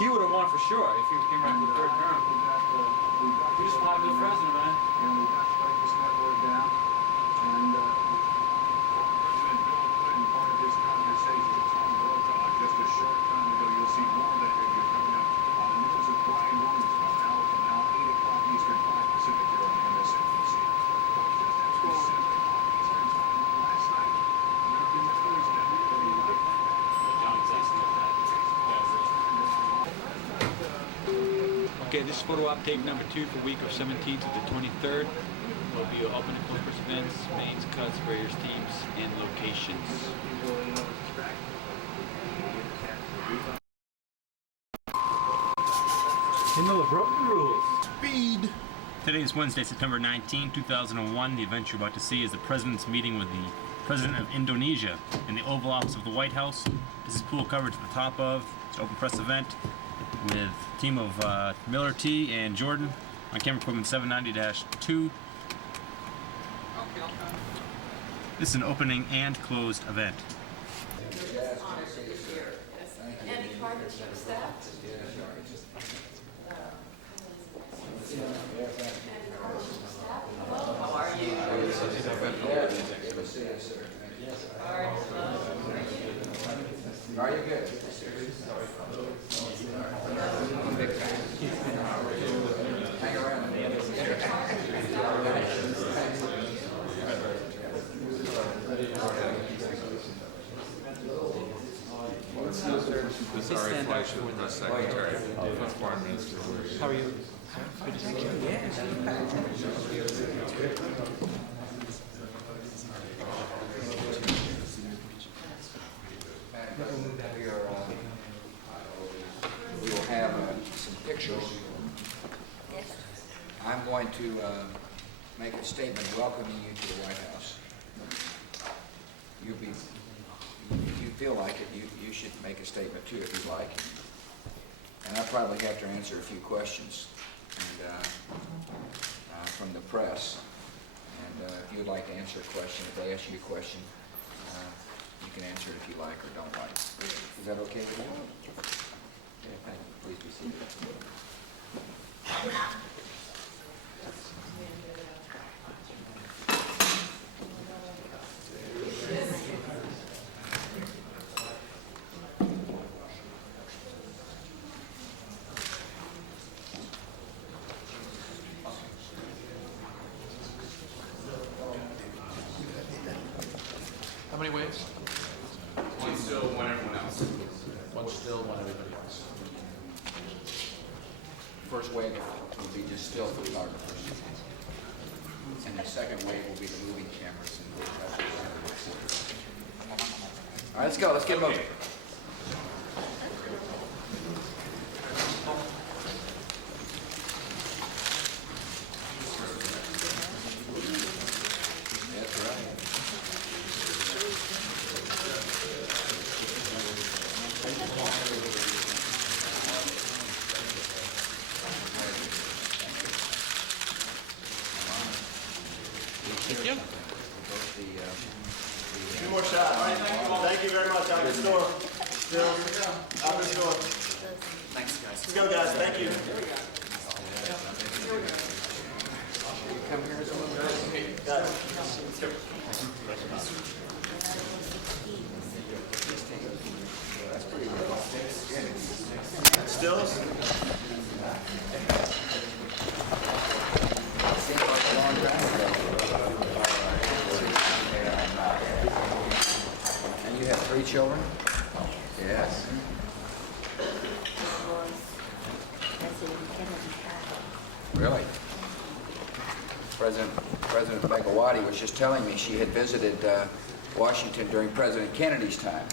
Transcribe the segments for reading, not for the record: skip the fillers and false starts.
He would have won for sure if he came back for the third term. He was popular president, man. And we got to break this network down. And President Bill Clinton, part of his conversation with Tom Brokaw just a short time ago. You'll see more of that video coming up on the news with Brian Williams about an hour from now, 8 o'clock Eastern, 5 Pacific here on MSNBC. Just after 7 o'clock Eastern time last night, American Thursday. Okay, this is photo op tape number 2 for week of 17th to the 23rd. There'll be open and closers events, mains, cuts, various teams, and locations. You know the broken rules. Speed! Today is Wednesday, September 19, 2001. The event you're about to see is the President's meeting with the President of Indonesia in the Oval Office of the White House. This is pool coverage at the top of. It's an open press event with a team of Miller T and Jordan on camera equipment 790-2. This is an opening and closed event. How are you? Are you good? Hang around. This is our reflection with the Secretary of Foreign Minister. How are you? We will have some pictures. I'm going to make a statement welcoming you to the White House. If you feel like it, you should make a statement too if you like. And I probably have to answer a few questions from the press. And if you'd like to answer a question, if they ask you a question, you can answer it if you like or don't like. Is that okay with you? Okay, thank you. Please be seated. How many waves? One still, one everyone else. One still, one everybody else. First wave will be just still photographers. And the second wave will be the moving cameras. All right, let's go. Let's get moving. That's right. Thank you. Two more shots. All right, thank you very much. Out the store. Still, out the store. Thanks, guys. Let's go, guys. Thank you. Come here as well. Guys. Stills. And you have 3 children? Yes. Really? President Megawati was just telling me she had visited Washington during President Kennedy's time.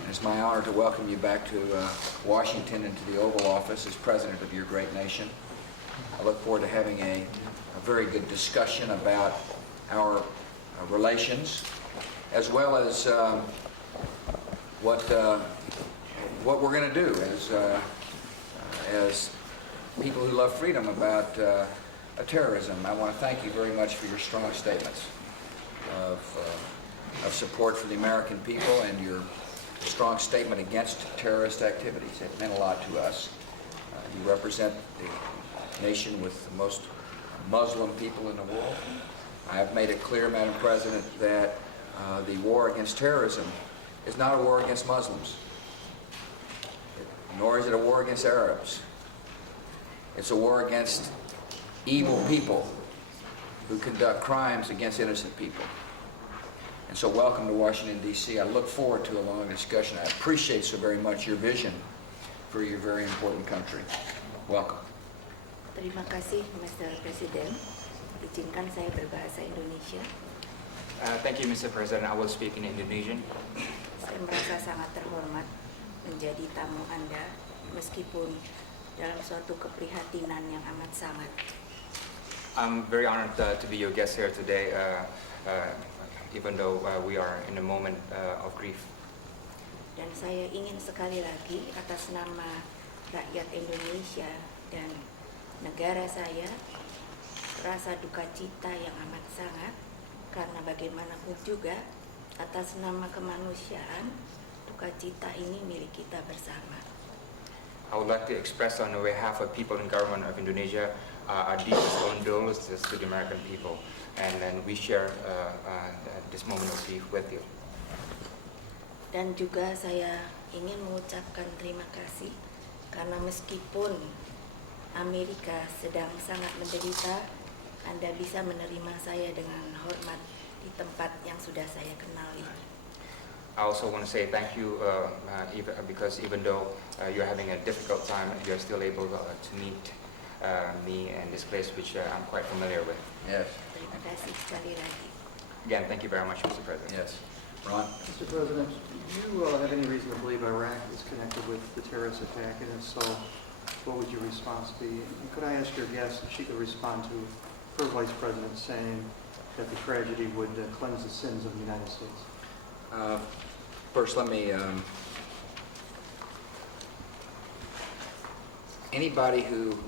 And it's my honor to welcome you back to Washington and to the Oval Office as President of your great nation. I look forward to having a very good discussion about our relations, as well as what we're going to do as people who love freedom about terrorism. I want to thank you very much for your strong statements of support for the American people and your strong statement against terrorist activities. It meant a lot to us. You represent the nation with the most Muslim people in the world. I have made it clear, Madam President, that the war against terrorism is not a war against Muslims, nor is it a war against Arabs. It's a war against evil people who conduct crimes against innocent people. And so welcome to Washington, D.C. I look forward to a long discussion. I appreciate so very much your vision for your very important country. Welcome. Terima kasih, Mr. Presiden. Izinkan saya berbahasa Indonesia. Thank you, Mr. President. I will speak in Indonesian. Saya merasa sangat terhormat menjadi tamu Anda, meskipun dalam suatu keprihatinan yang amat sangat. I'm very honored to be your guest here today, even though we are in a moment of grief. Dan saya ingin sekali lagi atas nama rakyat Indonesia dan negara saya rasa duka cita yang amat sangat, karena bagaimanapun juga atas nama kemanusiaan duka cita ini milik kita bersama. I would like to express on behalf of people and government of Indonesia our deepest condolences to the American people, and we share this moment of grief with you. Dan juga saya ingin mengucapkan terima kasih karena meskipun Amerika sedang sangat menderita, Anda bisa menerima saya dengan hormat di tempat yang sudah saya kenali. I also want to say thank you because even though you're having a difficult time, you're still able to meet me in this place, which I'm quite familiar with. Yes. Terima kasih sekali lagi. Again, thank you very much, Mr. President. Yes. Ron? Mr. President, do you have any reason to believe Iraq is connected with the terrorist attack? And if so, what would your response be? And could I ask your guest if she could respond to her Vice President saying that the tragedy would cleanse the sins of the United States? First, let me... anybody who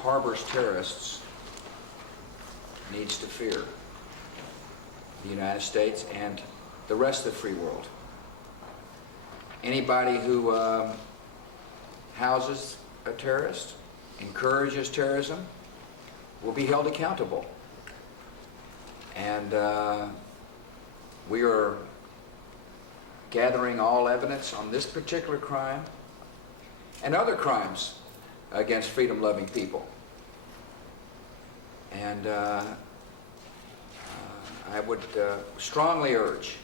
harbors terrorists needs to fear the United States and the rest of the free world. Anybody who houses a terrorist, encourages terrorism, will be held accountable. And we are gathering all evidence on this particular crime and other crimes against freedom-loving people. And I would strongly urge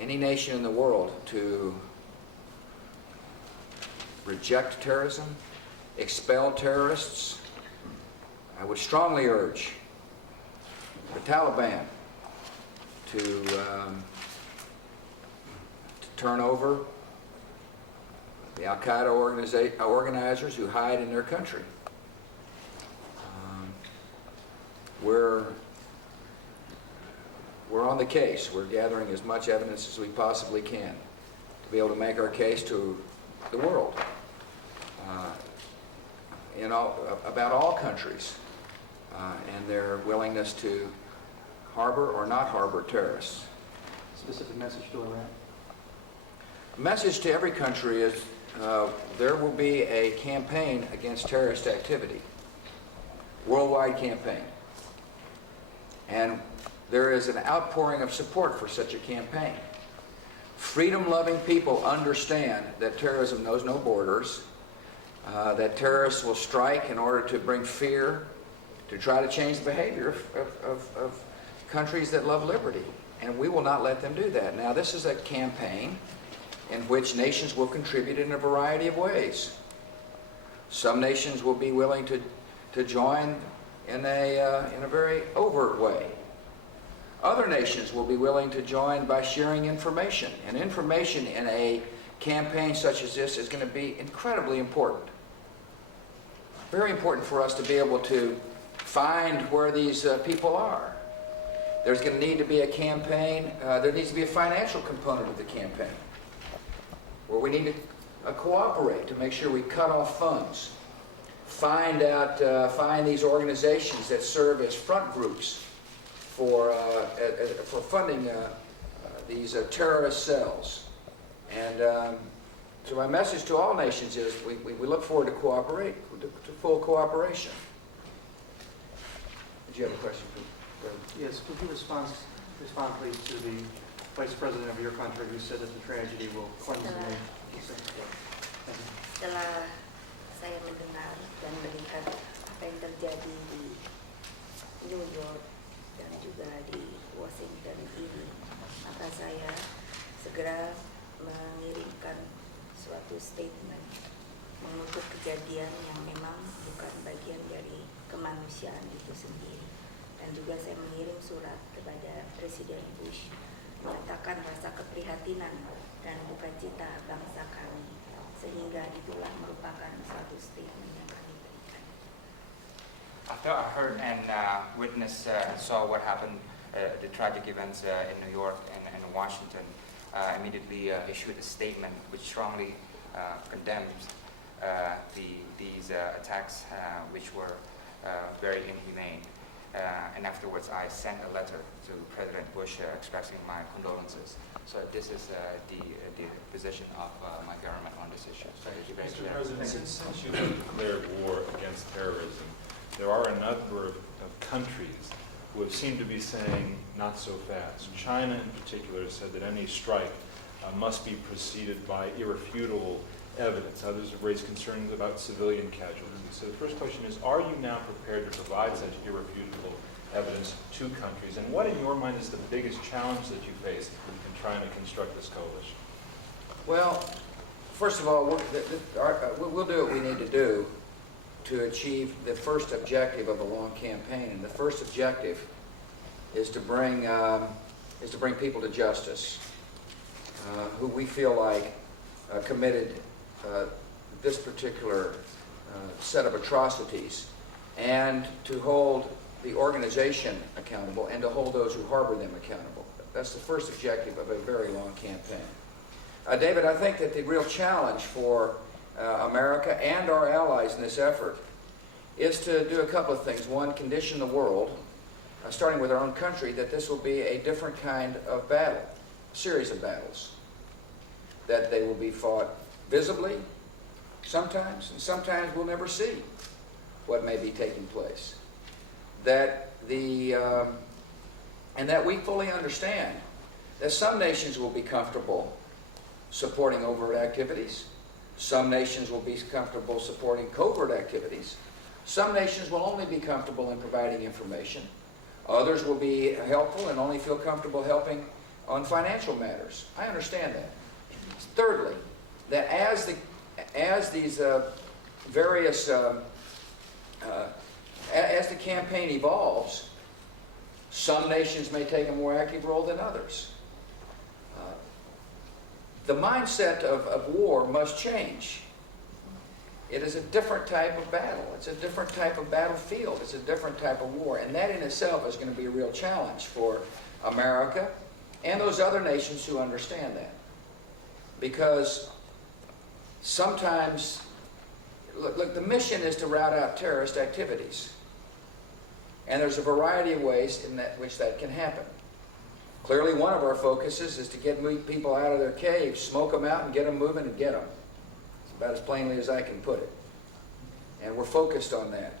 any nation in the world to reject terrorism, expel terrorists. I would strongly urge the Taliban to turn over the Al-Qaeda organizers who hide in their country. We're on the case. We're gathering as much evidence as we possibly can to be able to make our case to the world about all countries and their willingness to harbor or not harbor terrorists. Specific message to Iraq? A message to every country is there will be a campaign against terrorist activity, worldwide campaign. And there is an outpouring of support for such a campaign. Freedom-loving people understand that terrorism knows no borders, that terrorists will strike in order to bring fear, to try to change the behavior of countries that love liberty. And we will not let them do that. Now, this is a campaign in which nations will contribute in a variety of ways. Some nations will be willing to join in a very overt way. Other nations will be willing to join by sharing information. And information in a campaign such as this is going to be incredibly important. Very important for us to be able to find where these people are. There's going to need to be a campaign, there needs to be a financial component of the campaign, where we need to cooperate to make sure we cut off funds, find these organizations that serve as front groups for funding these terrorist cells. And so my message to all nations is we look forward to full cooperation. Did you have a question? Yes, would you respond please to the Vice President of your country who said that the tragedy will cleanse the nation? Setelah saya mendengar dan melihat apa yang terjadi di New York dan juga di Washington ini, maka saya segera mengirimkan suatu statement mengutuk kejadian yang memang bukan bagian dari kemanusiaan itu sendiri. Dan juga saya mengirim surat kepada Presiden Bush menyatakan rasa keprihatinan dan dukacita bangsa kami, sehingga itulah merupakan suatu statement yang kami berikan. After I heard and witnessed and saw what happened, the tragic events in New York and Washington, immediately issued a statement which strongly condemns these attacks, which were very inhumane. And afterwards, I sent a letter to President Bush expressing my condolences. So this is the position of my government on this issue. So Mr. President, since you have declared war against terrorism, there are a number of countries who have seemed to be saying not so fast. China in particular has said that any strike must be preceded by irrefutable evidence. Others have raised concerns about civilian casualties. So the first question is, are you now prepared to provide such irrefutable evidence to countries? And what in your mind is the biggest challenge that you face in trying to construct this coalition? Well, first of all, we'll do what we need to do to achieve the first objective of a long campaign. And the first objective is to bring people to justice who we feel like committed this particular set of atrocities, and to hold the organization accountable and to hold those who harbor them accountable. That's the first objective of a very long campaign. David, I think that the real challenge for America and our allies in this effort is to do a couple of things. One, condition the world, starting with our own country, that this will be a different kind of battle, a series of battles, that they will be fought visibly sometimes, and sometimes we'll never see what may be taking place. And that we fully understand that some nations will be comfortable supporting overt activities. Some nations will be comfortable supporting covert activities. Some nations will only be comfortable in providing information. Others will be helpful and only feel comfortable helping on financial matters. I understand that. Thirdly, that as these various as the campaign evolves, some nations may take a more active role than others. The mindset of war must change. It is a different type of battle. It's a different type of battlefield. It's a different type of war. And that in itself is going to be a real challenge for America and those other nations who understand that. Because sometimes, look, the mission is to rout out terrorist activities. And there's a variety of ways in which that can happen. Clearly, one of our focuses is to get people out of their caves, smoke them out, and get them moving and get them. It's about as plainly as I can put it. And we're focused on that.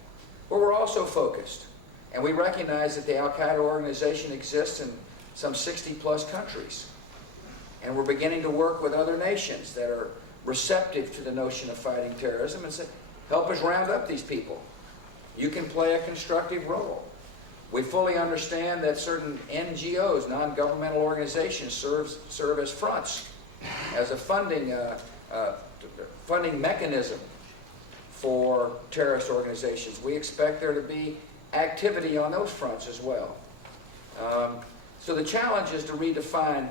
But we're also focused, and we recognize that the Al-Qaeda organization exists in some 60-plus countries. And we're beginning to work with other nations that are receptive to the notion of fighting terrorism and say, help us round up these people. You can play a constructive role. We fully understand that certain NGOs, non-governmental organizations, serve as fronts, as a funding mechanism for terrorist organizations. We expect there to be activity on those fronts as well. So the challenge is to redefine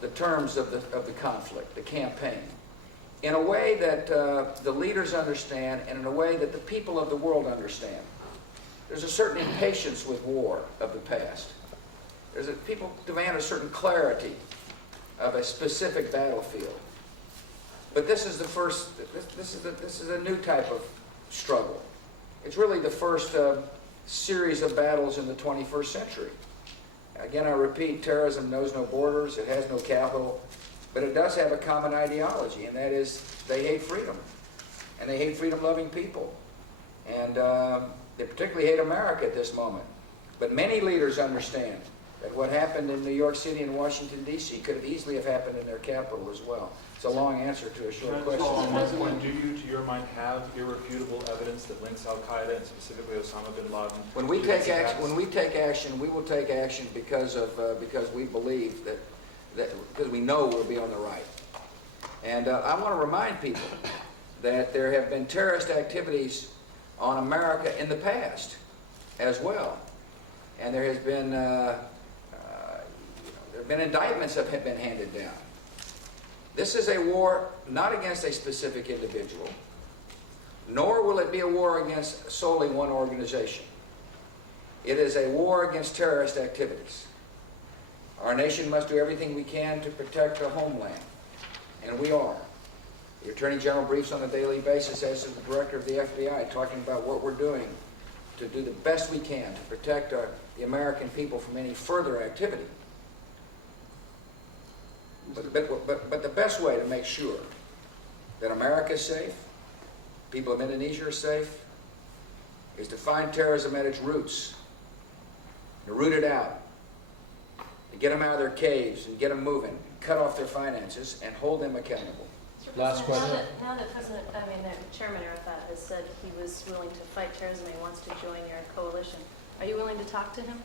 the terms of the conflict, the campaign, in a way that the leaders understand and in a way that the people of the world understand. There's a certain impatience with war of the past. People demand a certain clarity of a specific battlefield. But this is the first. This is a new type of struggle. It's really the first series of battles in the 21st century. Again, I repeat, terrorism knows no borders, it has no capital, but it does have a common ideology, and that is they hate freedom, and they hate freedom-loving people. And they particularly hate America at this moment. But many leaders understand that what happened in New York City and Washington, D.C. could have easily have happened in their capital as well. It's a long answer to a short question. On one point, do you, to your mind, have irrefutable evidence that links Al-Qaeda and specifically Osama bin Laden? When we to take these action, attacks? we will take action because we believe because we know we'll be on the right. And I want to remind people that there have been terrorist activities on America in the past as well, and there has been there have been indictments that have been handed down. This is a war not against a specific individual, nor will it be a war against solely one organization. It is a war against terrorist activities. Our nation must do everything we can to protect our homeland, and we are. The Attorney General briefs on a daily basis, as is the Director of the FBI, talking about what we're doing to do the best we can to protect the American people from any further activity. But the best way to make sure that America is safe, people of Indonesia are safe, is to find terrorism at its roots, to root it out, to get them out of their caves and get them moving, cut off their finances, and hold them accountable. Last question. Now that Chairman Arafat has said he was willing to fight terrorism and he wants to join your coalition, are you willing to talk to him?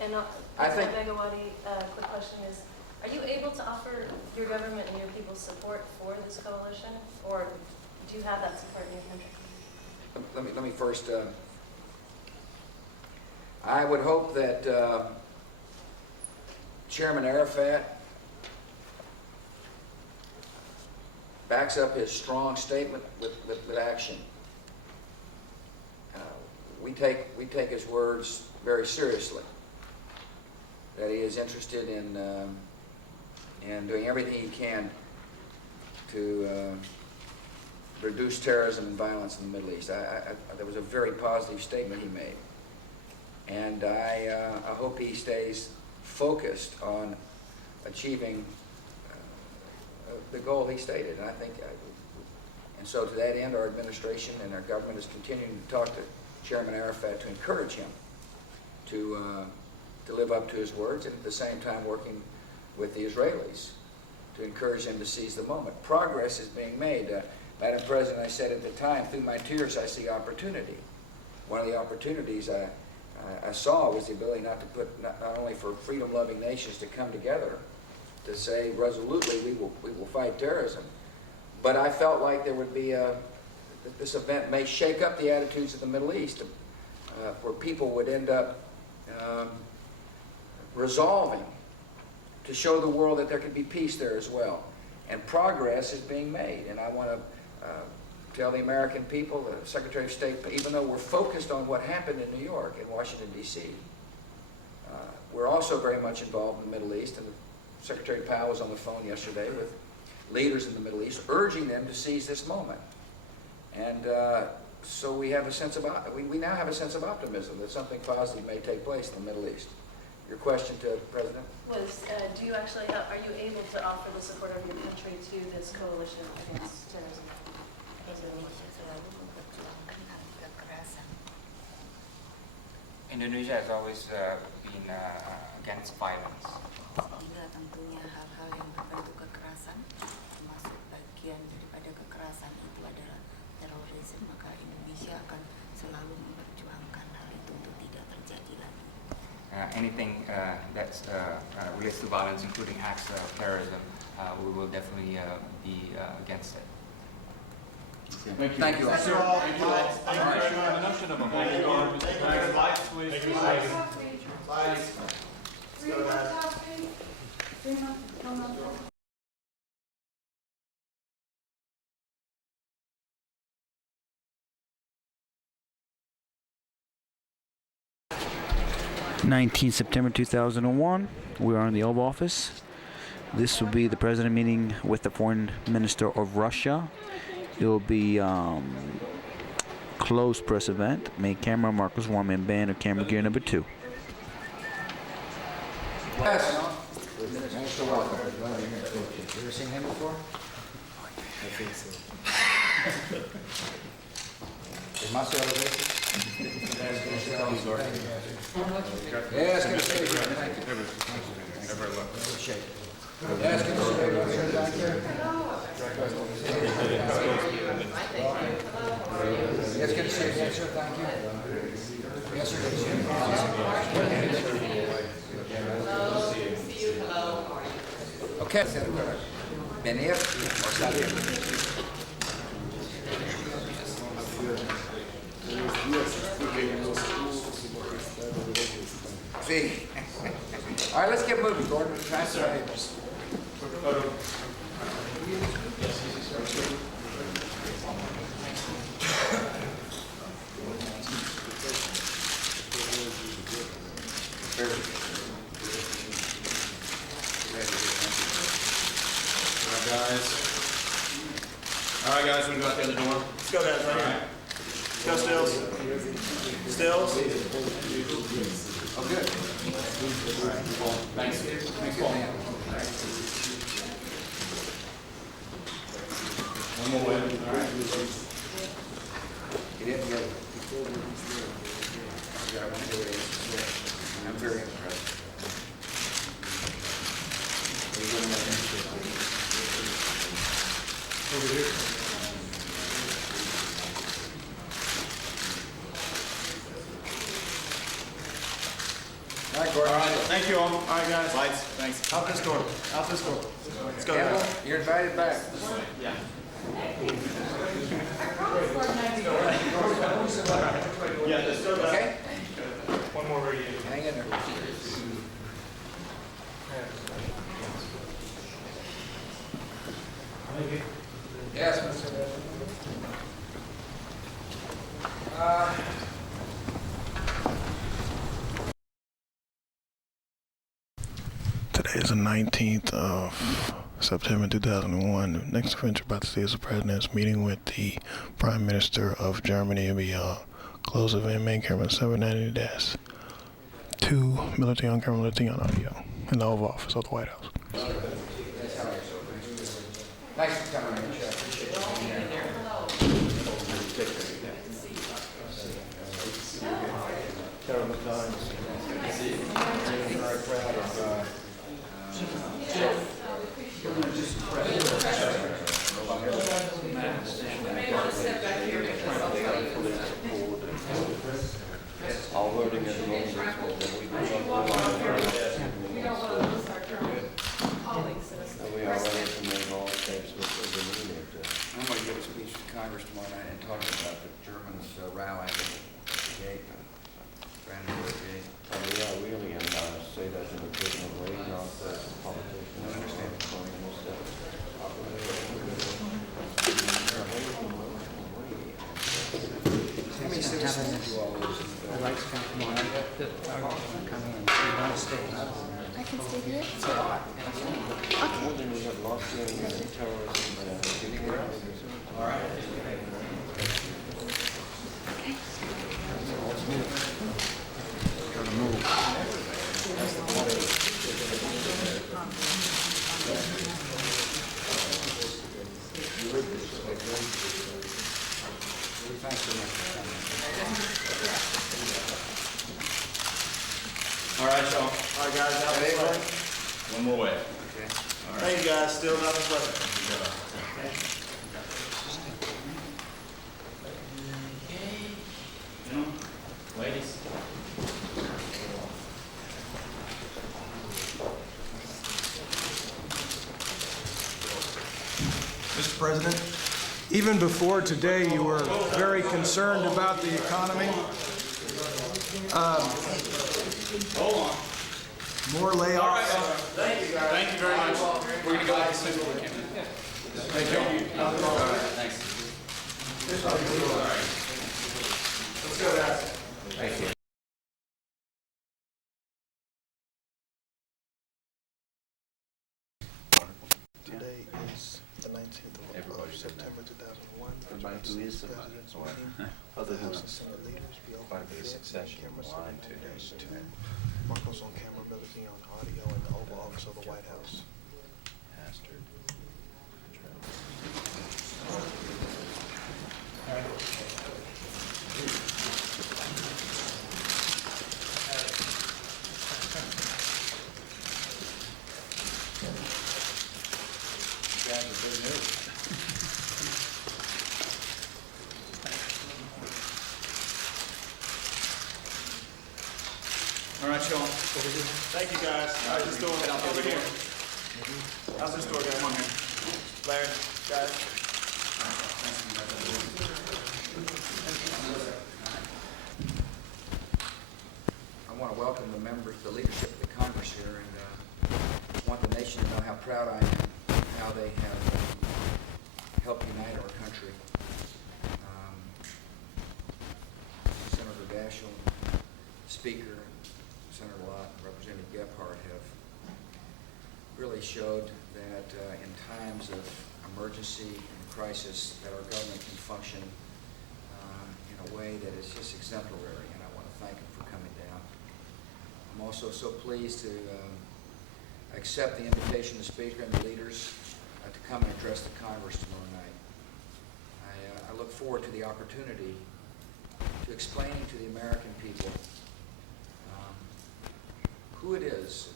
And President Megawati, quick question is, are you able to offer your government and your people support for this coalition, or do you have that support in your country? Let me first, I would hope that Chairman Arafat backs up his strong statement with action. We take his words very seriously, that he is interested in doing everything he can to reduce terrorism and violence in the Middle East. That was a very positive statement he made. And I hope he stays focused on achieving the goal he stated. And I think, and so to that end, our administration and our government is continuing to talk to Chairman Arafat to encourage him to live up to his words, and at the same time working with the Israelis to encourage them to seize the moment. Progress is being made. Madam President, I said at the time, through my tears I see opportunity. One of the opportunities I saw was the ability not only for freedom-loving nations to come together to say resolutely we will fight terrorism, but I felt like there would be this event may shake up the attitudes of the Middle East, where people would end up resolving to show the world that there could be peace there as well. And progress is being made. And I want to tell the American people, the Secretary of State, even though we're focused on what happened in New York and Washington, D.C., we're also very much involved in the Middle East. And Secretary Powell was on the phone yesterday with leaders in the Middle East, urging them to seize this moment. And so we have a sense of, we now have a sense of optimism that something positive may take place in the Middle East. Your question to the President? Was, do you actually are you able to offer the support of your country to this coalition against terrorism? Indonesia has always been against violence. Sehingga tentunya hal-hal yang berbentuk kekerasan, termasuk bagian daripada kekerasan itu adalah terorisme, maka Indonesia akan selalu memperjuangkan hal itu untuk tidak terjadi lagi. Anything that relates to violence, including acts of terrorism, we will definitely be against it. Thank you. Thank you all. Thank you all. Thank you all. Thank you very much. The notion of a Thank you. whole Thank you very much. Thank you. Slides. Let's go, guys. September 2001. We are in the Oval Office. This will be the president meeting with the foreign minister of Russia. It will be closed press event. Main camera, Marcus Warman Band of camera gear number 2. Yes. Minister, welcome. Glad you're here. You ever seen him before? I think so. Demasiado veces. Yes, good to see you. Thank you. Good shake. Yes, good to see you. Sir, back here. Yes, good to see you again, sir. Thank you. Yes, sir. Good to see you. Okay. Venir or salir. See. All right, let's get moving, Gordon. Transcripts. All right, guys, we go out the other door. Let's go, guys, right here. Let's go, Stills. Stills. Oh, good. Thanks. Thank you, man. One more way. All right. Get in together. I'm very impressed. Over here. All right, Gordon. All right, thank you all. All right, guys. Lights. Thanks. Out this door. Out this door. Let's go, Campbell, guys. you're invited back. Yeah. Yeah, let's go, guys. Okay? One more right here. Hang in there. Yes, Mr. Today is the 19th of September 2001. The next event you're about to see is the President's meeting with the Prime Minister of Germany. It'll be a close event, main camera 790-2, military on camera, military on audio, in the Oval Office of the White House. Nice to come in, Chef. Appreciate you being here. Terrible times. Very proud of All voting at the moment is that we and we are ready to make all steps with the meeting. I'm going to give a speech to Congress tomorrow night and talk about the Germans rallying at the gate, Brandenburg Gate. Yeah, really, and say that in a different way, not as a politician. I understand. How many citizens do you all lose? I'd like to come tomorrow. Come in. You want to stay? I can stay here? More than we have lost here in terrorism. All right. Thanks so much for coming. All right, y'all. All right, guys. Out this way. One more way. Okay. Thank you, guys. Still not in front. Ladies. Mr. President, even before today, you were very concerned about the economy. Hold on. More layoffs. All right, thank you, guys. Thank you very much. We're going to go back to Central Camp. Thank you. All right, thanks. All right. Let's go, guys. Thank you. Today is the 19th of September 2001. Everybody who is somebody, or other than House Assembly leaders be open Apply for the succession line to Marcos on camera, Millicene on audio, in the Oval Office of the White House. Guys are big news. All right, Sean. Thank you, guys. How's the store? Over here. How's the store, guys? Come on here. Larry, guys. I want to welcome the members, the leadership of the Congress here, and want the nation to know how proud I am of how they have helped unite our country. Senator Daschle, Speaker, Senator Lott, and Representative Gephardt have really showed that in times of emergency and crisis that our government can function in a way that is just exemplary, and I want to thank them for coming down. I'm also so pleased to accept the invitation of the Speaker and the leaders to come and address the Congress tomorrow night. I look forward to the opportunity to explaining to the American people who it is,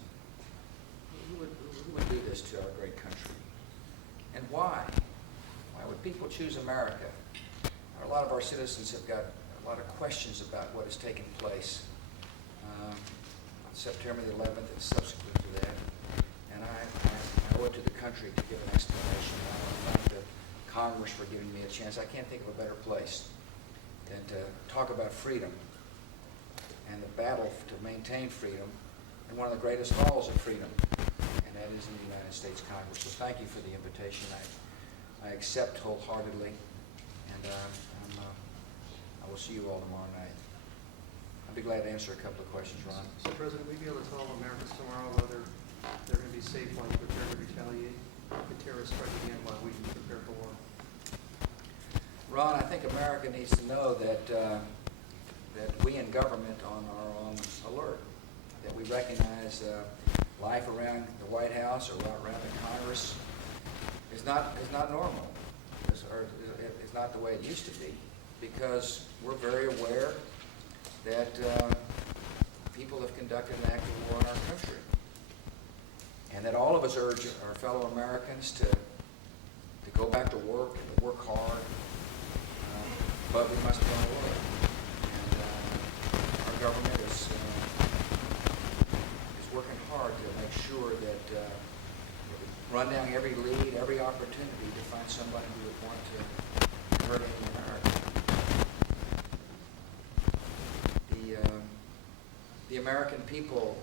who would do this to our great country, and why. Why would people choose America? A lot of our citizens have got a lot of questions about what has taken place on September the 11th and subsequent to that, and I owe it to the country to give an explanation. I want to thank the Congress for giving me a chance. I can't think of a better place than to talk about freedom and the battle to maintain freedom in one of the greatest halls of freedom, and that is in the United States Congress. So thank you for the invitation. I accept wholeheartedly, and I will see you all tomorrow night. I'll be glad to answer a couple of questions, Ron. So, President, will you be able to tell Americans tomorrow whether they're going to be safe while you prepare to retaliate? If the terrorists strike again, while we prepare for war? Ron, I think America needs to know that that we in government are on alert, that we recognize life around the White House or around the Congress is not normal. It's not the way it used to be, because we're very aware that people have conducted an active war in our country, and that all of us urge our fellow Americans to go back to work and to work hard, but we must be on alert. And our government is working hard to make sure that run down every lead, every opportunity to find somebody who would want to hurt any American. The American people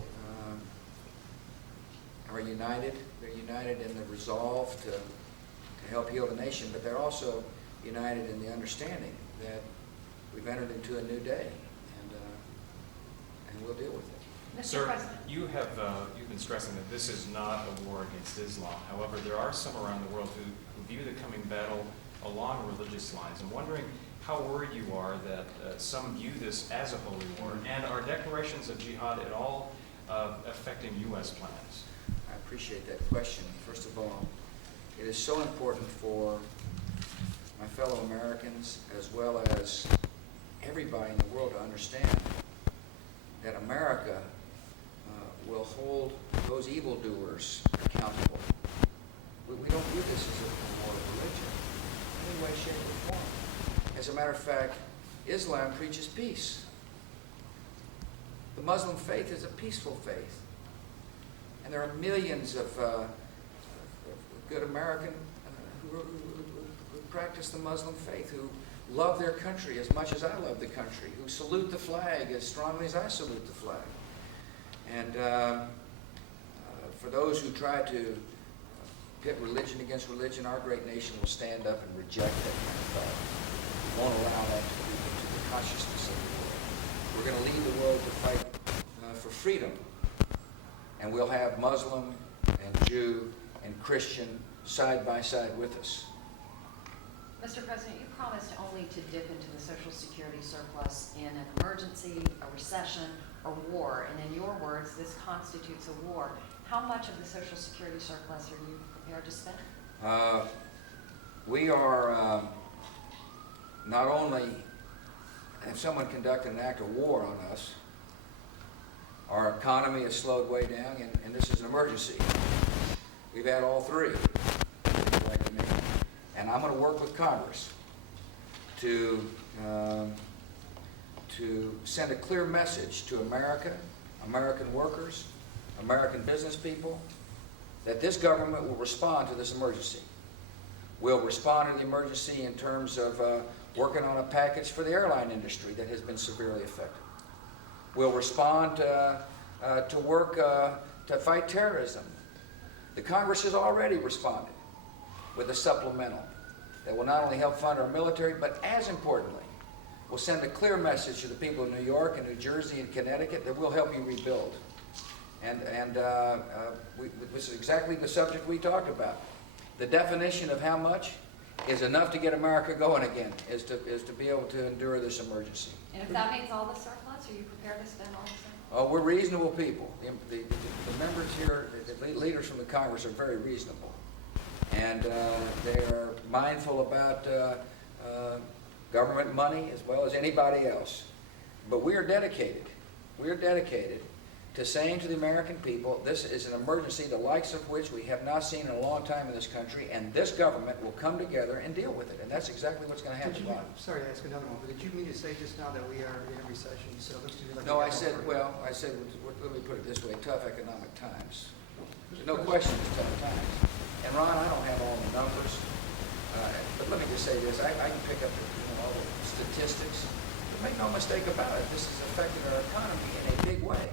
are united. They're united in the resolve to help heal the nation, but they're also united in the understanding that we've entered into a new day, and we'll deal with it. Sir, you've been stressing that this is not a war against Islam. However, there are some around the world who view the coming battle along religious lines. I'm wondering how worried you are that some view this as a holy war, and are declarations of jihad at all affecting U.S. plans? I appreciate that question. First of all, it is so important for my fellow Americans, as well as everybody in the world, to understand that America will hold those evildoers accountable. We don't view this as a war of religion in any way, shape, or form. As a matter of fact, Islam preaches peace. The Muslim faith is a peaceful faith. And there are millions of good Americans who practice the Muslim faith, who love their country as much as I love the country, who salute the flag as strongly as I salute the flag. And for those who try to pit religion against religion, our great nation will stand up and reject that kind of thought. We won't allow that to be into the consciousness of the world. We're going to lead the world to fight for freedom. And we'll have Muslim and Jew and Christian side by side with us. Mr. President, you promised only to dip into the Social Security surplus in an emergency, a recession, a war, and in your words, this constitutes a war. How much of the Social Security surplus are you prepared to spend? We are not only have someone conducted an act of war on us, our economy has slowed way down, and this is an emergency. We've had all three, like me. And I'm going to work with Congress to send a clear message to America, American workers, American business people, that this government will respond to this emergency. We'll respond to the emergency in terms of working on a package for the airline industry that has been severely affected. We'll respond to work to fight terrorism. The Congress has already responded with a supplemental that will not only help fund our military, but as importantly, will send a clear message to the people of New York and New Jersey and Connecticut that we'll help you rebuild. This is exactly the subject we talked about. The definition of how much is enough to get America going again, is to be able to endure this emergency. And if that means all the surplus, are you prepared to spend all the surplus? Oh, we're reasonable people. The members here, the leaders from the Congress are very reasonable. And they are mindful about government money as well as anybody else. But we are dedicated. We are dedicated to saying to the American people, this is an emergency, the likes of which we have not seen in a long time in this country, and this government will come together and deal with it. And that's exactly what's going to happen. Sorry to ask another one, but did you mean to say just now that we are in a recession? So it looks to me like no, I said, let me put it this way, tough economic times. There's no question it's tough times. And Ron, I don't have all the numbers, but let me just say this. I can pick up all the statistics. But make no mistake about it, this has affected our economy in a big way.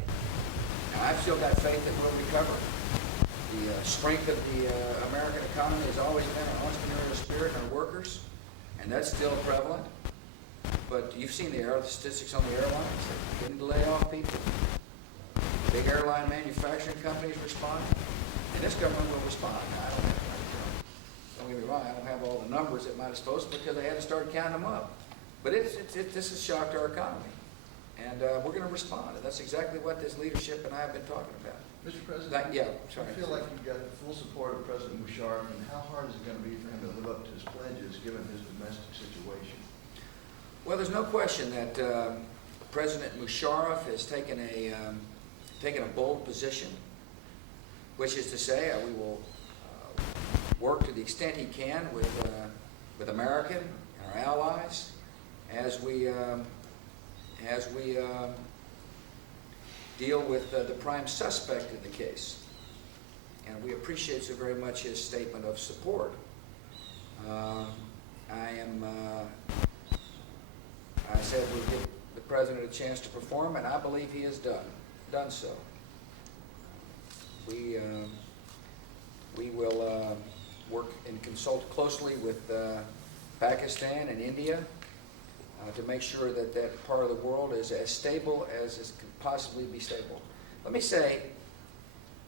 Now, I've still got faith that we'll recover. The strength of the American economy has always been our entrepreneurial spirit and our workers, and that's still prevalent. But you've seen the statistics on the airlines. They didn't lay off people. Big airline manufacturing companies respond, and this government will respond. Now, don't get me wrong, I don't have all the numbers that might have supposed to because they had to start counting them up. But this has shocked our economy. And we're going to respond, and that's exactly what this leadership and I have been talking about. Mr. President, I feel like you've got the full support of President Musharraf, and how hard is it going to be for him to live up to his pledges given his domestic situation? Well, there's no question that President Musharraf has taken a bold position, which is to say we will work to the extent he can with America and our allies as we deal with the prime suspect in the case. And we appreciate so very much his statement of support. I said we'll give the President a chance to perform, and I believe he has done so. We will work and consult closely with Pakistan and India to make sure that that part of the world is as stable as it can possibly be stable. Let me say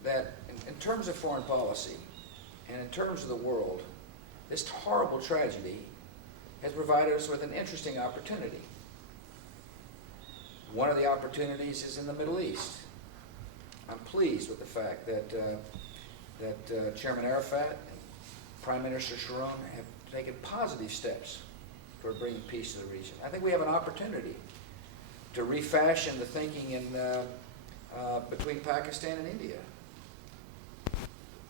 that in terms of foreign policy and in terms of the world, this horrible tragedy has provided us with an interesting opportunity. One of the opportunities is in the Middle East. I'm pleased with the fact that Chairman Arafat and Prime Minister Sharon have taken positive steps toward bringing peace to the region. I think we have an opportunity to refashion the thinking between Pakistan and India.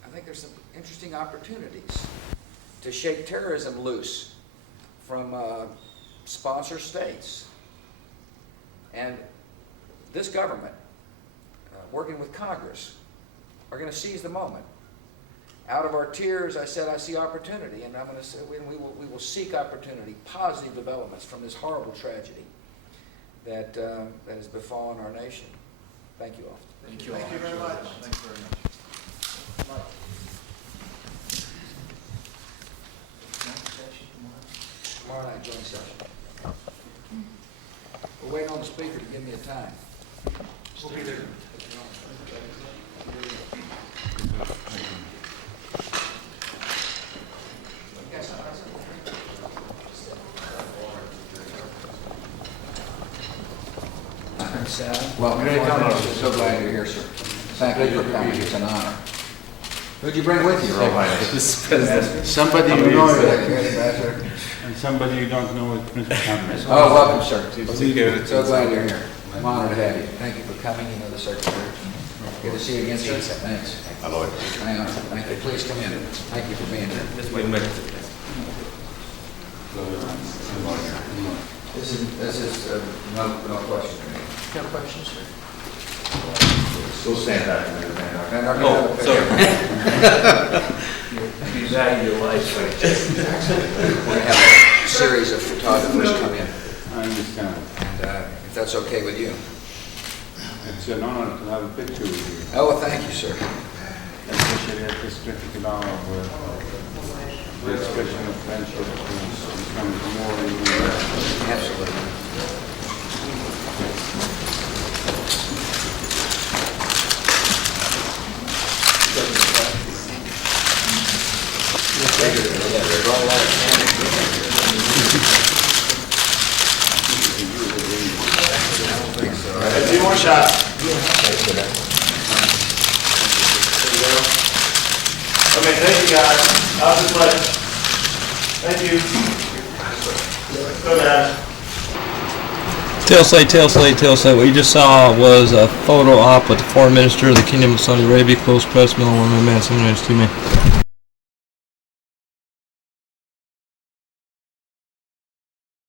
I think there's some interesting opportunities to shake terrorism loose from sponsor states. And this government, working with Congress, are going to seize the moment. Out of our tears, I said, I see opportunity, and I'm going to say we will seek opportunity, positive developments from this horrible tragedy that has befallen our nation. Thank you all. Thank you very much. Thank you very much. Tomorrow night, joint session. We're waiting on the speaker to give me a time. We'll be there. Well, so glad you're here, sir. Thank you for coming. It's an honor. Who'd you bring with you, Roy? Somebody you know, Ambassador. and somebody you don't know is Prince Thomas. Oh, welcome, sir. So glad you're here. I'm honored to have you. Thank you for coming. You know the secretary. Good to see you again, sir. Thanks. Hello. Hang on. Thank you. Please come in. Thank you for being here. This is no question for me. No questions, sir. We'll stand back a minute, man. Oh, sorry. You value your life. We're going to have a series of photographers come in, I understand. and if that's okay with you. It's an honor to have a picture with you. Oh, well, thank you, sir. Especially at this critical hour where the expression of friendship becomes more and more. Absolutely. A few more shots. Okay, thank you guys. That was a pleasure. Thank you. Go guys. Tail sight. What you just saw was a photo op with the foreign minister of the Kingdom of Saudi Arabia, close press, Milan, man, 792 man.